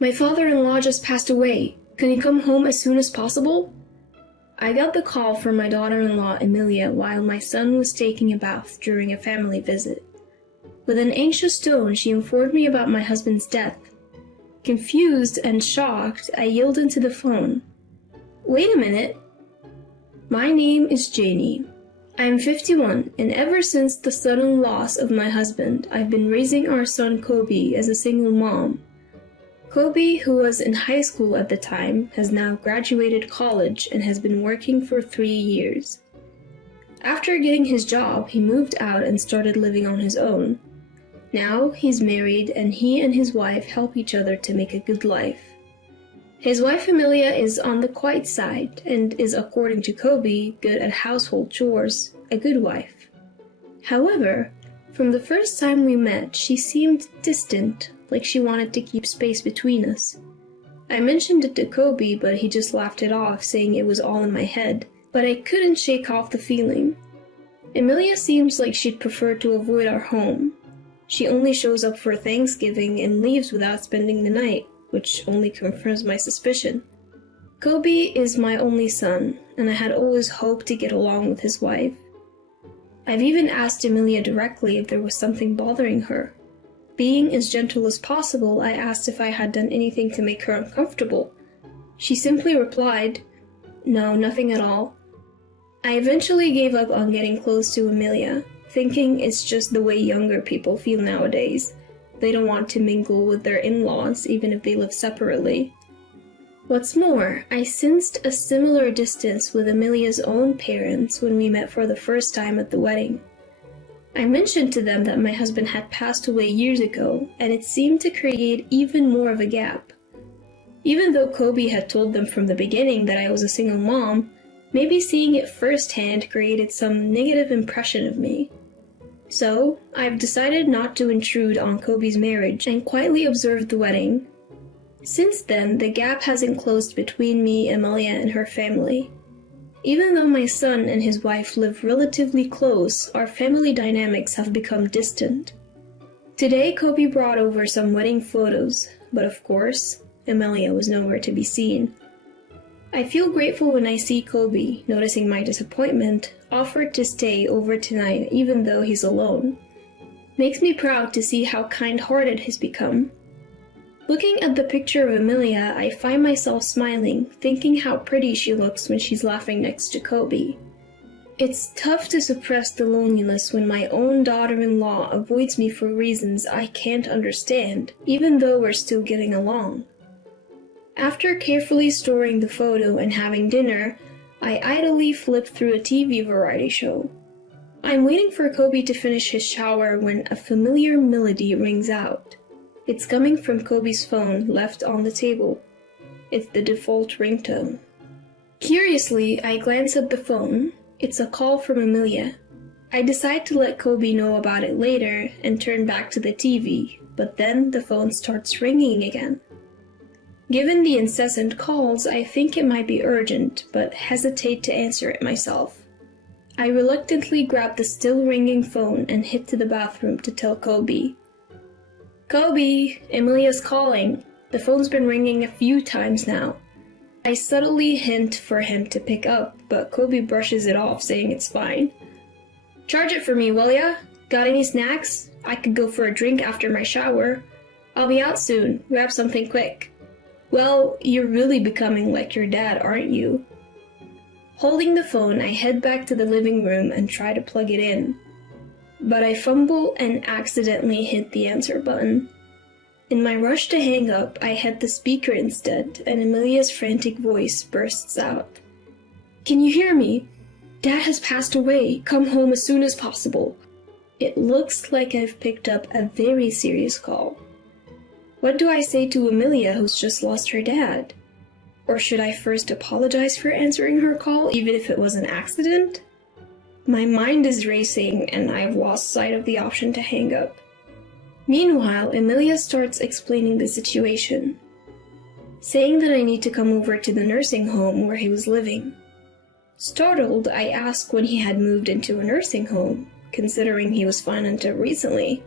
My father-in-law just passed away. Can you come home as soon as possible? I got the call from my daughter-in-law Emilia while my son was taking a bath during a family visit. With an anxious tone, she informed me about my husband's death. Confused and shocked, I yelled into the phone. Wait a minute. My name is Janie. I am 51, and ever since the sudden loss of my husband, I've been raising our son Kobe as a single mom. Kobe, who was in high school at the time, has now graduated college and has been working for 3 years. After getting his job, he moved out and started living on his own. Now he's married and he and his wife help each other to make a good life. His wife Emilia is on the quiet side and is, according to Kobe, good at household chores, a good wife. However, from the first time we met, she seemed distant, like she wanted to keep space between us. I mentioned it to Kobe, but he just laughed it off, saying it was all in my head, but I couldn't shake off the feeling. Emilia seems like she'd prefer to avoid our home. She only shows up for Thanksgiving and leaves without spending the night, which only confirms my suspicion. Kobe is my only son, and I had always hoped to get along with his wife. I've even asked Emilia directly if there was something bothering her. Being as gentle as possible, I asked if I had done anything to make her uncomfortable. She simply replied, "No, nothing at all." I eventually gave up on getting close to Emilia, thinking it's just the way younger people feel nowadays. They don't want to mingle with their in-laws, even if they live separately. What's more, I sensed a similar distance with Emilia's own parents when we met for the first time at the wedding. I mentioned to them that my husband had passed away years ago, and it seemed to create even more of a gap. Even though Kobe had told them from the beginning that I was a single mom, maybe seeing it firsthand created some negative impression of me. So, I've decided not to intrude on Kobe's marriage and quietly observed the wedding. Since then, the gap hasn't closed between me, Emilia, and her family. Even though my son and his wife live relatively close, our family dynamics have become distant. Today, Kobe brought over some wedding photos, but of course, Emilia was nowhere to be seen. I feel grateful when I see Kobe, noticing my disappointment, offered to stay over tonight even though he's alone. Makes me proud to see how kind-hearted he's become. Looking at the picture of Emilia, I find myself smiling, thinking how pretty she looks when she's laughing next to Kobe. It's tough to suppress the loneliness when my own daughter-in-law avoids me for reasons I can't understand, even though we're still getting along. After carefully storing the photo and having dinner, I idly flipped through a TV variety show. I'm waiting for Kobe to finish his shower when a familiar melody rings out. It's coming from Kobe's phone left on the table. It's the default ringtone. Curiously, I glance at the phone. It's a call from Emilia. I decide to let Kobe know about it later and turn back to the TV, but then the phone starts ringing again. Given the incessant calls, I think it might be urgent, but hesitate to answer it myself. I reluctantly grab the still ringing phone and head to the bathroom to tell Kobe. "Kobe, Emilia's calling. The phone's been ringing a few times now." I subtly hint for him to pick up, but Kobe brushes it off, saying it's fine. "Charge it for me, will ya? Got any snacks? I could go for a drink after my shower. I'll be out soon. Grab something quick." "Well, you're really becoming like your dad, aren't you?" Holding the phone, I head back to the living room and try to plug it in. But I fumble and accidentally hit the answer button. In my rush to hang up, I hit the speaker instead, and Emilia's frantic voice bursts out. "Can you hear me? Dad has passed away. Come home as soon as possible." It looks like I've picked up a very serious call. What do I say to Emilia, who's just lost her dad? Or should I first apologize for answering her call, even if it was an accident? My mind is racing, and I've lost sight of the option to hang up. Meanwhile, Emilia starts explaining the situation, saying that I need to come over to the nursing home where he was living. Startled, I ask when he had moved into a nursing home, considering he was fine until recently.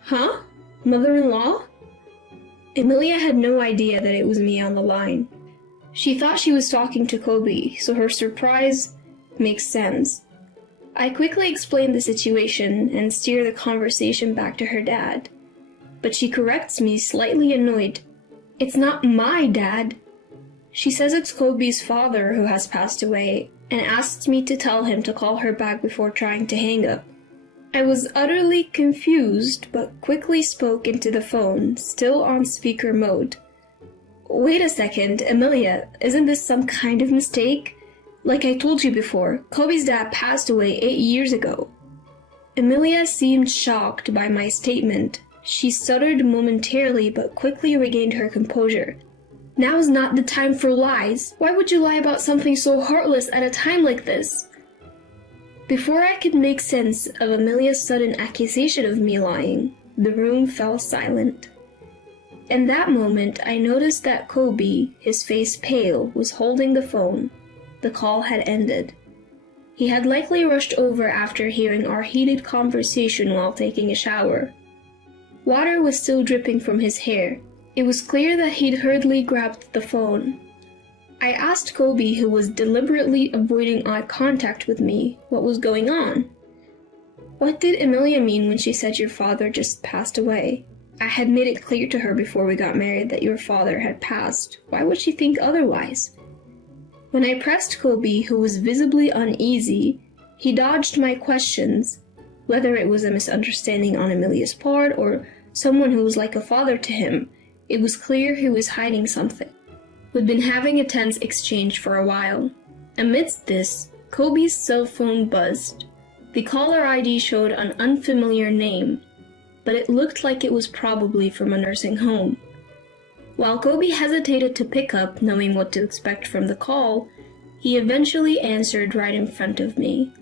"Huh? Mother-in-law?" Emilia had no idea that it was me on the line. She thought she was talking to Kobe, so her surprise makes sense. I quickly explained the situation and steer the conversation back to her dad. But she corrects me, slightly annoyed. "It's not my dad." She says it's Kobe's father who has passed away and asks me to tell him to call her back before trying to hang up. I was utterly confused, but quickly spoke into the phone, still on speaker mode. "Wait a second, Emilia, isn't this some kind of mistake? Like I told you before, Kobe's dad passed away 8 years ago." Emilia seemed shocked by my statement. She stuttered momentarily but quickly regained her composure. "Now is not the time for lies. Why would you lie about something so heartless at a time like this?" Before I could make sense of Emilia's sudden accusation of me lying, the room fell silent. In that moment, I noticed that Kobe, his face pale, was holding the phone. The call had ended. He had likely rushed over after hearing our heated conversation while taking a shower. Water was still dripping from his hair. It was clear that he'd hurriedly grabbed the phone. I asked Kobe, who was deliberately avoiding eye contact with me, what was going on. "What did Emilia mean when she said your father just passed away? I had made it clear to her before we got married that your father had passed. Why would she think otherwise?" When I pressed Kobe, who was visibly uneasy, he dodged my questions. Whether it was a misunderstanding on Emilia's part or someone who was like a father to him, it was clear he was hiding something. We'd been having a tense exchange for a while. Amidst this, Kobe's cell phone buzzed. The caller ID showed an unfamiliar name, but it looked like it was probably from a nursing home. While Kobe hesitated to pick up, knowing what to expect from the call, he eventually answered right in front of me.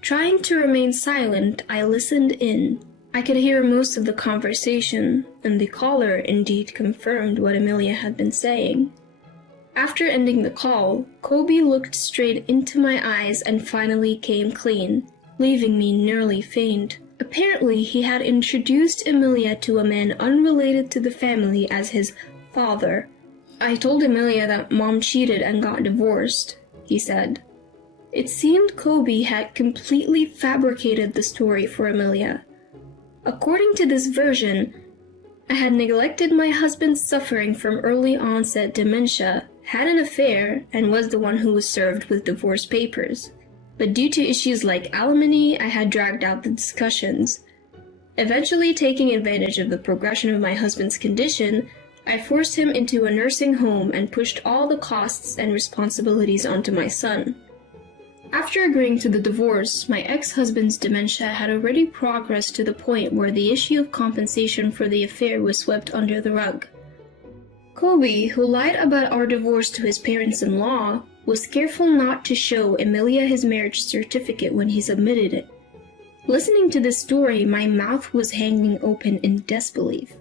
Trying to remain silent, I listened in. I could hear most of the conversation, and the caller indeed confirmed what Emilia had been saying. After ending the call, Kobe looked straight into my eyes and finally came clean, leaving me nearly faint. Apparently, he had introduced Emilia to a man unrelated to the family as his father. "I told Emilia that Mom cheated and got divorced," he said. It seemed Kobe had completely fabricated the story for Emilia. According to this version, I had neglected my husband's suffering from early onset dementia, had an affair, and was the one who was served with divorce papers. But due to issues like alimony, I had dragged out the discussions. Eventually, taking advantage of the progression of my husband's condition, I forced him into a nursing home and pushed all the costs and responsibilities onto my son. After agreeing to the divorce, my ex-husband's dementia had already progressed to the point where the issue of compensation for the affair was swept under the rug. Kobe, who lied about our divorce to his parents-in-law, was careful not to show Emilia his marriage certificate when he submitted it. Listening to this story, my mouth was hanging open in disbelief.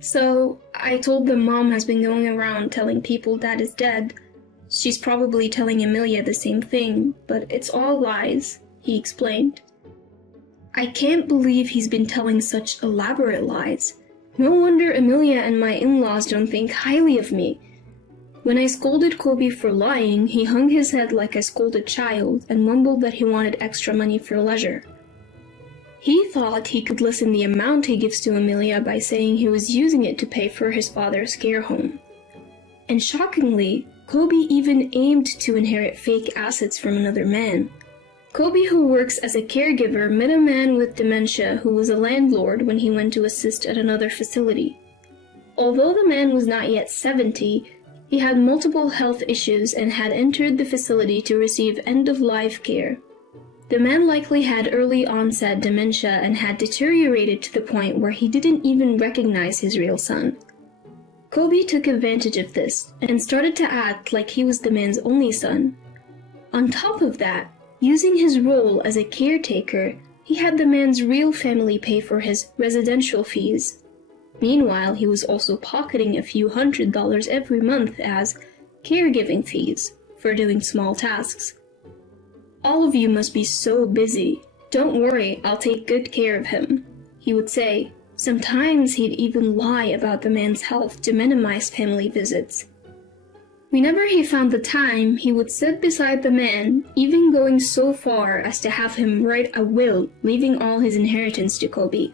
"So, I told them Mom has been going around telling people Dad is dead. She's probably telling Emilia the same thing, but it's all lies," he explained. "I can't believe he's been telling such elaborate lies. No wonder Emilia and my in-laws don't think highly of me." When I scolded Kobe for lying, he hung his head like a scolded child and mumbled that he wanted extra money for leisure. He thought he could lessen the amount he gives to Emilia by saying he was using it to pay for his father's care home. And shockingly, Kobe even aimed to inherit fake assets from another man. Kobe, who works as a caregiver, met a man with dementia who was a landlord when he went to assist at another facility. Although the man was not yet 70, he had multiple health issues and had entered the facility to receive end-of-life care. The man likely had early onset dementia and had deteriorated to the point where he didn't even recognize his real son. Kobe took advantage of this and started to act like he was the man's only son. On top of that, using his role as a caretaker, he had the man's real family pay for his residential fees. Meanwhile, he was also pocketing a few $100s every month as caregiving fees for doing small tasks. "All of you must be so busy. Don't worry, I'll take good care of him," he would say, Sometimes he'd even lie about the man's health to minimize family visits. Whenever he found the time, he would sit beside the man, even going so far as to have him write a will, leaving all his inheritance to Kobe.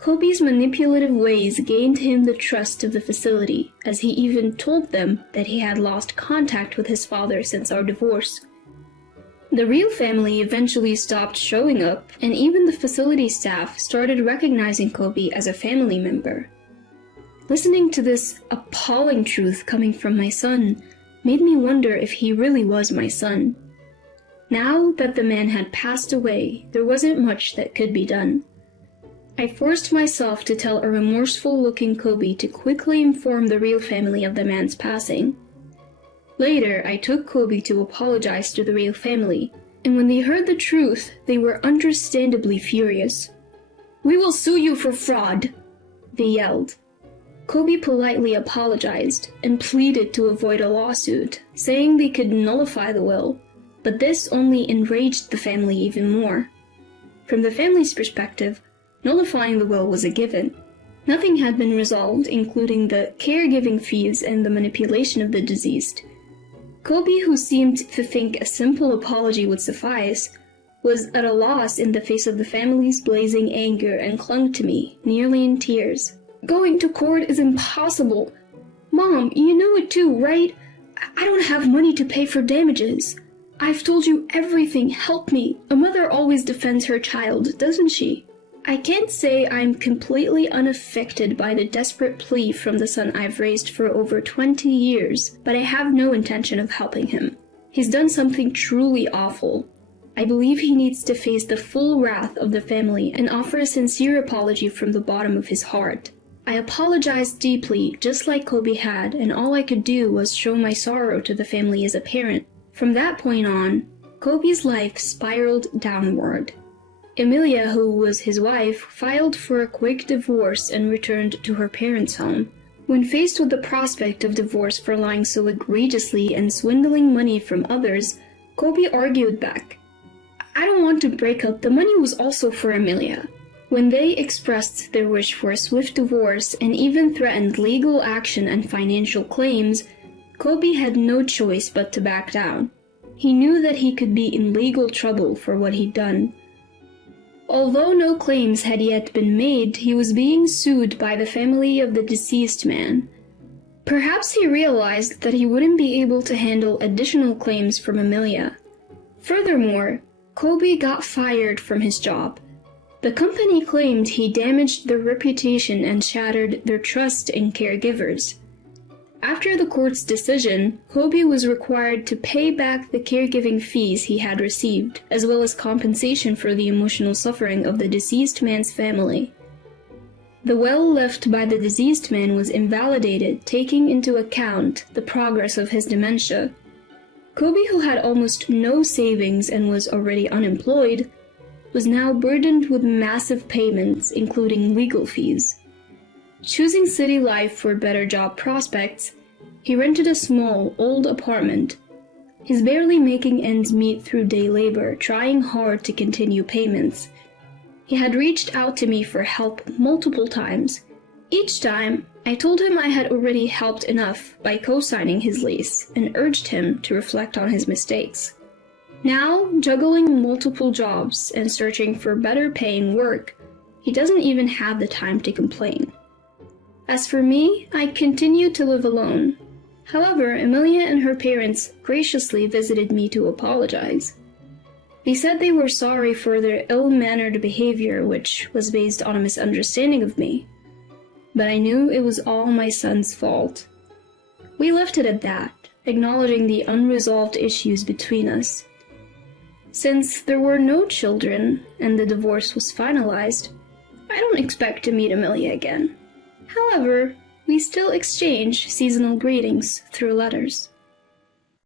Kobe's manipulative ways gained him the trust of the facility, as he even told them that he had lost contact with his father since our divorce. The real family eventually stopped showing up, and even the facility staff started recognizing Kobe as a family member. Listening to this appalling truth coming from my son made me wonder if he really was my son. Now that the man had passed away, there wasn't much that could be done. I forced myself to tell a remorseful-looking Kobe to quickly inform the real family of the man's passing. Later, I took Kobe to apologize to the real family, and when they heard the truth, they were understandably furious. "We will sue you for fraud," they yelled. Kobe politely apologized and pleaded to avoid a lawsuit, saying they could nullify the will, but this only enraged the family even more. From the family's perspective, nullifying the will was a given. Nothing had been resolved, including the caregiving fees and the manipulation of the deceased. Kobe, who seemed to think a simple apology would suffice, was at a loss in the face of the family's blazing anger and clung to me, nearly in tears. "Going to court is impossible. Mom, you know it too, right? I don't have money to pay for damages. I've told you everything, help me. A mother always defends her child, doesn't she?" I can't say I'm completely unaffected by the desperate plea from the son I've raised for over 20 years, but I have no intention of helping him. He's done something truly awful. I believe he needs to face the full wrath of the family and offer a sincere apology from the bottom of his heart. I apologized deeply, just like Kobe had, and all I could do was show my sorrow to the family as a parent. From that point on, Kobe's life spiraled downward. Emilia, who was his wife, filed for a quick divorce and returned to her parents' home. When faced with the prospect of divorce for lying so egregiously and swindling money from others, Kobe argued back. "I don't want to break up, the money was also for Emilia." When they expressed their wish for a swift divorce and even threatened legal action and financial claims, Kobe had no choice but to back down. He knew that he could be in legal trouble for what he'd done. Although no claims had yet been made, he was being sued by the family of the deceased man. Perhaps he realized that he wouldn't be able to handle additional claims from Emilia. Furthermore, Kobe got fired from his job. The company claimed he damaged their reputation and shattered their trust in caregivers. After the court's decision, Kobe was required to pay back the caregiving fees he had received, as well as compensation for the emotional suffering of the deceased man's family. The will left by the deceased man was invalidated, taking into account the progress of his dementia. Kobe, who had almost no savings and was already unemployed, was now burdened with massive payments, including legal fees. Choosing city life for better job prospects, he rented a small, old apartment. He's barely making ends meet through day labor, trying hard to continue payments. He had reached out to me for help multiple times. Each time, I told him I had already helped enough by co-signing his lease and urged him to reflect on his mistakes. Now, juggling multiple jobs and searching for better paying work, he doesn't even have the time to complain. As for me, I continued to live alone. However, Emilia and her parents graciously visited me to apologize. They said they were sorry for their ill-mannered behavior, which was based on a misunderstanding of me. But I knew it was all my son's fault. We left it at that, acknowledging the unresolved issues between us. Since there were no children and the divorce was finalized, I don't expect to meet Emilia again. However, we still exchange seasonal greetings through letters.